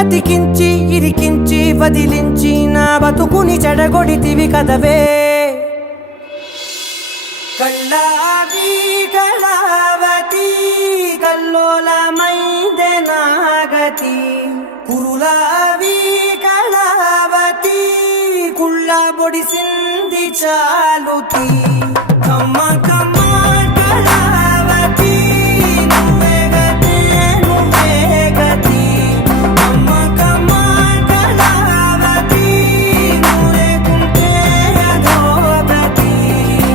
అతికించి ఇరికించి వదిలించి నా బతుకుని చెడగొడితివి కదవే కళ్ళావి కళావతి కల్లోలమైందే నాగతి కురులావి కళావతి కుళ్ళ బొడిసింది చాలుతి